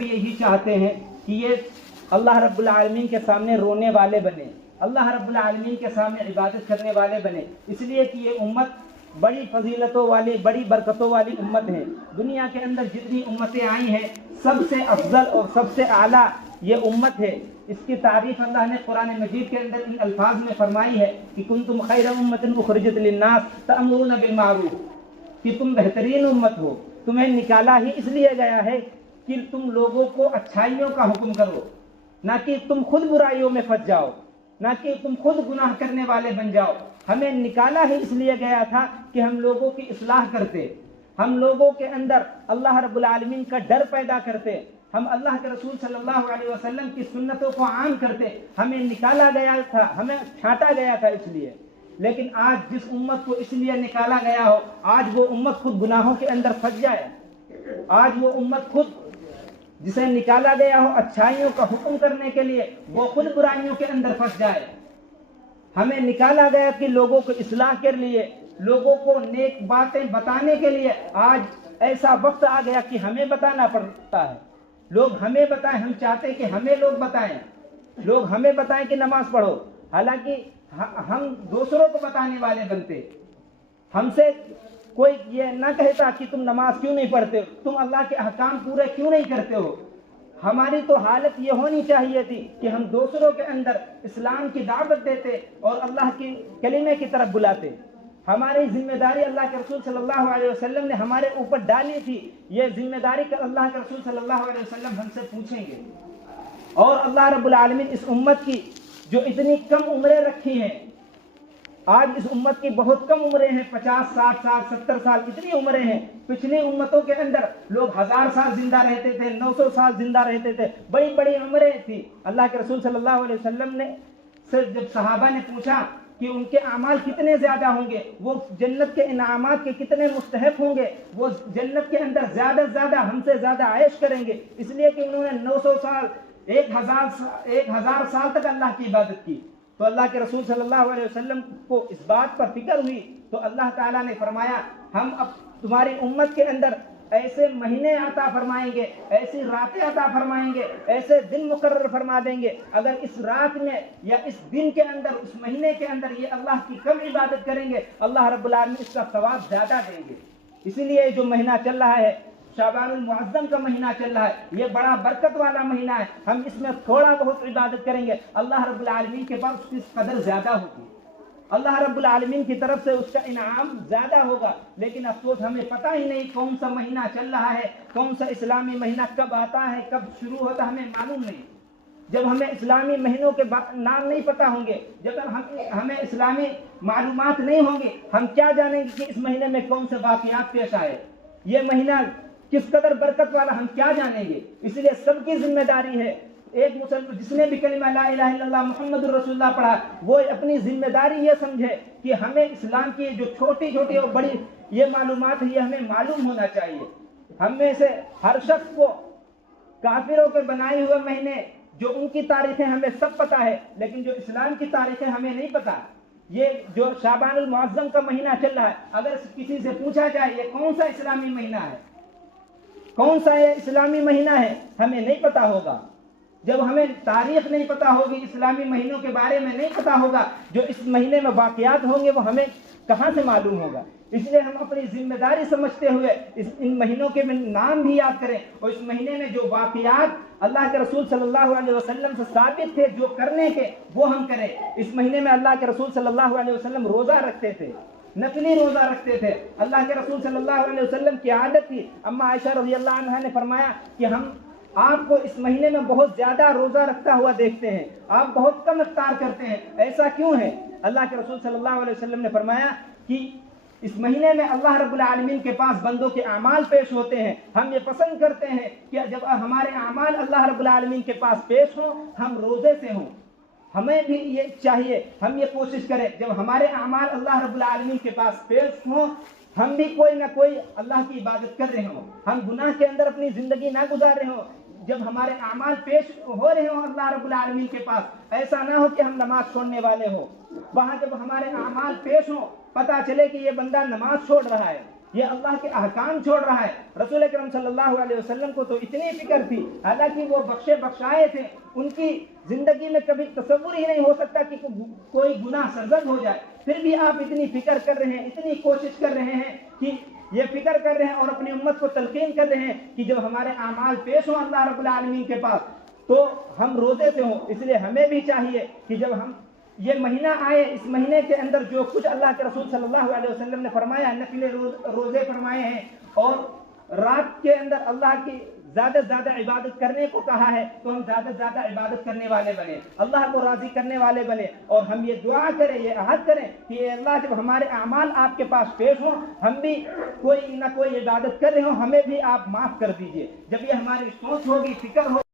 بھی یہی چاہتے ہیں کہ یہ اللہ رب العالمین کے سامنے رونے والے بنے، اللہ رب العالمین کے سامنے عبادت کرنے والے بنے، اس لیے کہ یہ امت بڑی فضیلتوں والی، بڑی برکتوں والی امت ہے۔ دنیا کے اندر جتنی امتیں آئی ہیں سب سے افضل اور سب سے اعلیٰ یہ امت ہے۔ اس کی تعریف اللہ نے قرآن مجید کے اندر ان الفاظ میں فرمائی ہے کہ کنتم خیر امت اخرجت للناس تأمرون بالمعروف، کہ تم بہترین امت ہو، تمہیں نکالا ہی اس لیے گیا ہے کہ تم لوگوں کو اچھائیوں کا حکم کرو، نہ کہ تم خود برائیوں میں پھنس جاؤ، نہ کہ تم خود گناہ کرنے والے بن جاؤ۔ ہمیں نکالا ہی اس لیے گیا تھا کہ ہم لوگوں کی اصلاح کرتے، ہم لوگوں کے اندر اللہ رب العالمین کا ڈر پیدا کرتے، ہم اللہ کے رسول صلی اللہ علیہ وسلم کی سنتوں کو عام کرتے۔ ہمیں نکالا گیا تھا، ہمیں چھانٹا گیا تھا اس لیے۔ لیکن آج جس امت کو اس لیے نکالا گیا ہو، آج وہ امت خود گناہوں کے اندر پھنس جائے، آج وہ امت خود جسے نکالا گیا ہو اچھائیوں کا حکم کرنے کے لیے، وہ خود برائیوں کے اندر پھنس جائے۔ ہمیں نکالا گیا کہ لوگوں کو اصلاح کے لیے، لوگوں کو نیک باتیں بتانے کے لیے۔ آج ایسا وقت آ گیا کہ ہمیں بتانا پڑتا ہے، لوگ ہمیں بتائیں، ہم چاہتے ہیں کہ ہمیں لوگ بتائیں، لوگ ہمیں بتائیں کہ نماز پڑھو، حالانکہ ہم دوسروں کو بتانے والے بنتے۔ ہم سے کوئی یہ نہ کہتا کہ تم نماز کیوں نہیں پڑھتے ہو، تم اللہ کے احکام پورے کیوں نہیں کرتے ہو۔ ہماری تو حالت یہ ہونی چاہیے تھی کہ ہم دوسروں کے اندر اسلام کی دعوت دیتے اور اللہ کی کلمے کی طرف بلاتے۔ ہماری ذمہ داری اللہ کے رسول صلی اللہ علیہ وسلم نے ہمارے اوپر ڈالی تھی، یہ ذمہ داری اللہ کے رسول صلی اللہ علیہ وسلم ہم سے پوچھیں گے۔ اور اللہ رب العالمین اس امت کی جو اتنی کم عمریں رکھی ہیں، آج اس امت کی بہت کم عمریں ہیں، 50 60 سال 70 سال اتنی عمریں ہیں۔ پچھلی امتوں کے اندر لوگ 1000 سال زندہ رہتے تھے، 900 سال زندہ رہتے تھے، بڑی بڑی عمریں تھی۔ اللہ کے رسول صلی اللہ علیہ وسلم نے سے جب صحابہ نے پوچھا کہ ان کے اعمال کتنے زیادہ ہوں گے، وہ جنت کے انعامات کے کتنے مستحق ہوں گے، وہ جنت کے اندر زیادہ سے زیادہ ہم سے زیادہ عیش کریں گے، اس لیے کہ انہوں نے 900 سال 1000 سال تک اللہ کی عبادت کی۔ تو اللہ کے رسول صلی اللہ علیہ وسلم کو اس بات پر فکر ہوئی تو اللہ تعالیٰ نے فرمایا ہم اب تمہاری امت کے اندر ایسے مہینے عطا فرمائیں گے، ایسی راتیں عطا فرمائیں گے، ایسے دن مقرر فرما دیں گے، اگر اس رات میں یا اس دن کے اندر، اس مہینے کے اندر یہ اللہ کی کم عبادت کریں گے، اللہ رب العالمین اس کا ثواب زیادہ دیں گے۔ اسی لیے جو مہینہ چل رہا ہے، شعبان المعظم کا مہینہ چل رہا ہے، یہ بڑا برکت والا مہینہ ہے۔ ہم اس میں تھوڑا بہت عبادت کریں گے، اللہ رب العالمین کے پاس اس کی قدر زیادہ ہوگی، اللہ رب العالمین کی طرف سے اس کا انعام زیادہ ہوگا۔ لیکن افسوس ہمیں پتہ ہی نہیں کون سا مہینہ چل رہا ہے، کون سا اسلامی مہینہ کب آتا ہے، کب شروع ہوتا ہے، ہمیں معلوم نہیں۔ جب ہمیں اسلامی مہینوں کے نام نہیں پتہ ہوں گے، جب ہمیں اسلامی معلومات نہیں ہوں گے، ہم کیا جانیں گے کہ اس مہینے میں کون سے واقعات پیش آئے، یہ مہینہ کس قدر برکت والا، ہم کیا جانیں گے۔ اس لیے سب کی ذمہ داری ہے، ایک مسلمان جس نے بھی کلمہ لا الہ الا اللہ محمد الرسول اللہ پڑھا، وہ اپنی ذمہ داری یہ سمجھے کہ ہمیں اسلام کی جو چھوٹی چھوٹی اور بڑی یہ معلومات ہے، یہ ہمیں معلوم ہونا چاہیے۔ ہم میں سے ہر شخص کو کافروں کے بنائے ہوئے مہینے جو ان کی تاریخیں ہمیں سب پتہ ہے، لیکن جو اسلام کی تاریخیں ہمیں نہیں پتہ۔ یہ جو شعبان المعظم کا مہینہ چل رہا ہے، اگر کسی سے پوچھا جائے یہ کون سا اسلامی مہینہ ہے، کون سا یہ اسلامی مہینہ ہے، ہمیں نہیں پتہ ہوگا۔ جب ہمیں تاریخ نہیں پتہ ہوگی، اسلامی مہینوں کے بارے میں نہیں پتہ ہوگا، جو اس مہینے میں واقعات ہوں گے وہ ہمیں کہاں سے معلوم ہوگا۔ اس لیے ہم اپنی ذمہ داری سمجھتے ہوئے ان مہینوں کے نام بھی یاد کریں، اور اس مہینے میں جو واقعات اللہ کے رسول صلی اللہ علیہ وسلم سے ثابت تھے جو کرنے کے، وہ ہم کریں۔ اس مہینے میں اللہ کے رسول صلی اللہ علیہ وسلم روزہ رکھتے تھے، نفلی روزہ رکھتے تھے۔ اللہ کے رسول صلی اللہ علیہ وسلم کی عادت تھی، اما عائشہ رضی اللہ عنہا نے فرمایا کہ ہم آپ کو اس مہینے میں بہت زیادہ روزہ رکھتا ہوا دیکھتے ہیں، آپ بہت کم افطار کرتے ہیں، ایسا کیوں ہے؟ اللہ کے رسول صلی اللہ علیہ وسلم نے فرمایا کہ اس مہینے میں اللہ رب العالمین کے پاس بندوں کے اعمال پیش ہوتے ہیں، ہم یہ پسند کرتے ہیں کہ جب ہمارے اعمال اللہ رب العالمین کے پاس پیش ہوں، ہم روزے سے ہوں۔ ہمیں بھی یہ چاہیے، ہم یہ کوشش کریں جب ہمارے اعمال اللہ رب العالمین کے پاس پیش ہوں، ہم بھی کوئی نہ کوئی اللہ کی عبادت کر رہے ہوں، ہم گناہ کے اندر اپنی زندگی نہ گزار رہے ہوں۔ جب ہمارے اعمال پیش ہو رہے ہوں اللہ رب العالمین کے پاس، ایسا نہ ہو کہ ہم نماز چھوڑنے والے ہوں۔ وہاں جب ہمارے اعمال پیش ہوں، پتہ چلے کہ یہ بندہ نماز چھوڑ رہا ہے، یہ اللہ کے احکام چھوڑ رہا ہے۔ رسول اکرم صلی اللہ علیہ وسلم کو تو اتنی فکر تھی، حالانکہ وہ بخشے بخشائے تھے، ان کی زندگی میں کبھی تصور ہی نہیں ہو سکتا کہ کوئی گناہ سرزد ہو جائے، پھر بھی آپ اتنی فکر کر رہے ہیں، اتنی کوشش کر رہے ہیں کہ یہ فکر کر رہے ہیں اور اپنی امت کو تلقین کر رہے ہیں کہ جب ہمارے اعمال پیش ہوں اللہ رب العالمین کے پاس تو ہم روزے سے ہوں۔ اس لیے ہمیں بھی چاہیے کہ جب ہم یہ مہینہ آئے، اس مہینے کے اندر جو کچھ اللہ کے رسول صلی اللہ علیہ وسلم نے فرمایا، نفل روزے فرمائے ہیں اور رات کے اندر اللہ کی زیادہ سے زیادہ عبادت کرنے کو کہا ہے، تو ہم زیادہ سے زیادہ عبادت کرنے والے بنے، اللہ کو راضی کرنے والے بنے، اور ہم یہ دعا کریں، یہ عہد کریں کہ اے اللہ جب ہمارے اعمال آپ کے پاس پیش ہوں، ہم بھی کوئی نہ کوئی عبادت کر رہے ہوں، ہمیں بھی آپ معاف کر دیجئے۔ جب یہ ہماری سوچ ہوگی، فکر ہوگی،